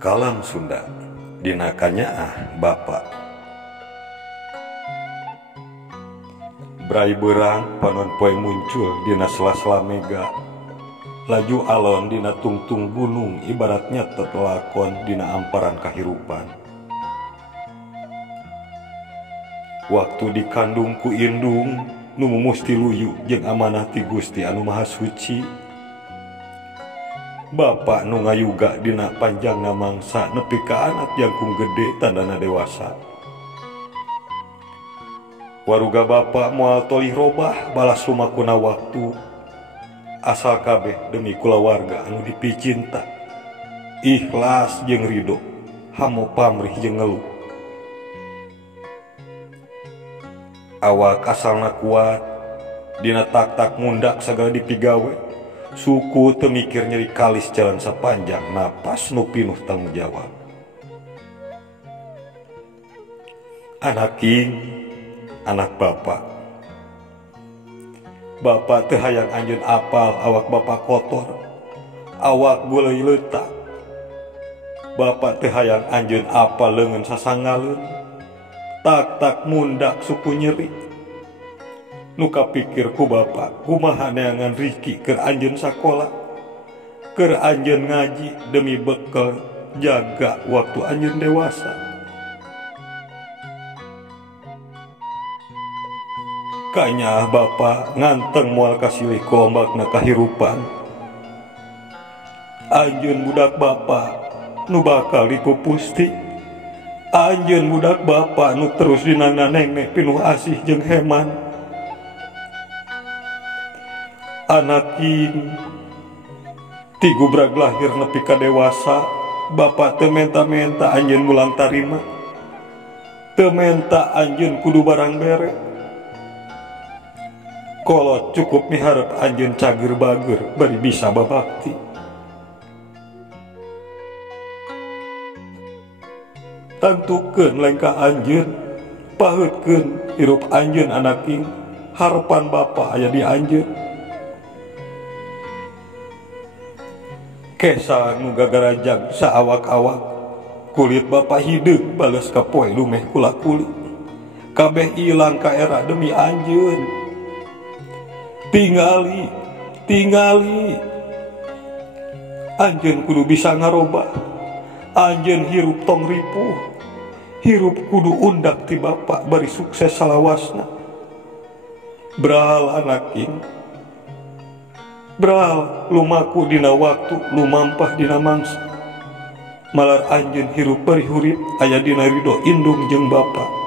Kalam Sunda dina kanyaah Bapa. Brai beurang panon poe muncul dina sela-sela mega. Laju alon dina tungtung gunung ibaratnya tetelakon dina amparan kahirupan. Waktu dikandung ku indung nu musti luyu jeung amanah ti Gusti anu Maha Suci. Bapa nu ngayuga dina panjangna mangsa nepi ka anak jangkung gede tandana dewasa. Waruga bapa moal tolih robah balas lumakuna waktu, asal kabeh demi kulawarga anu dipicinta, ikhlas jeung ridho, hamo pamrih jeung ngeluh. Awak asalna kuat, dina tak-tak mundak sagala dipigawe, suku teu mikir nyeri kalis jalan sapanjang napas nu pinuh tanggung jawab. Anak king, anak bapa. Bapa teu hayang anjeun apal awak bapa kotor, awak guleuy leutak. Bapa teu hayang anjeun apal leungeun sasangaleun, tak-tak mundak suku nyeri. Nu kapikir ku bapa kumaha neangan Riki keur anjeun sakola, keur anjeun ngaji demi bekal jaga waktu anjeun dewasa. Kanya bapa nganteng moal kasilih ku ombakna kahirupan. Anjeun budak bapa nu bakal dipupusti, anjeun budak bapa nu terus dinanganeng pinuh asih jeung heman. Anak king, ti gubrag lahir nepi ka dewasa, bapa teu menta-menta anjeun mulang tarima, teu menta anjeun kudu barang bere. Kolot cukup miharep anjeun cager bager bari bisa babakti. Tantukeun lengkah anjeun, paheutkeun hirup anjeun anak king, harapan bapa aya di anjeun. Kesa nu gagarajag saawak-awak, kulit bapa hideung bales ka poe lumeh kula kulit. Kabeh ilang ka era demi anjeun. Tingali, anjeun kudu bisa ngarobah, anjeun hirup tong ripuh, hirup kudu undak ti bapa bari sukses salawasna. Brahal anak king, brahal lumaku dina waktu, lumampah dina mangsa. Malar anjeun hirup bari hurip aya dina ridho indung jeung bapa.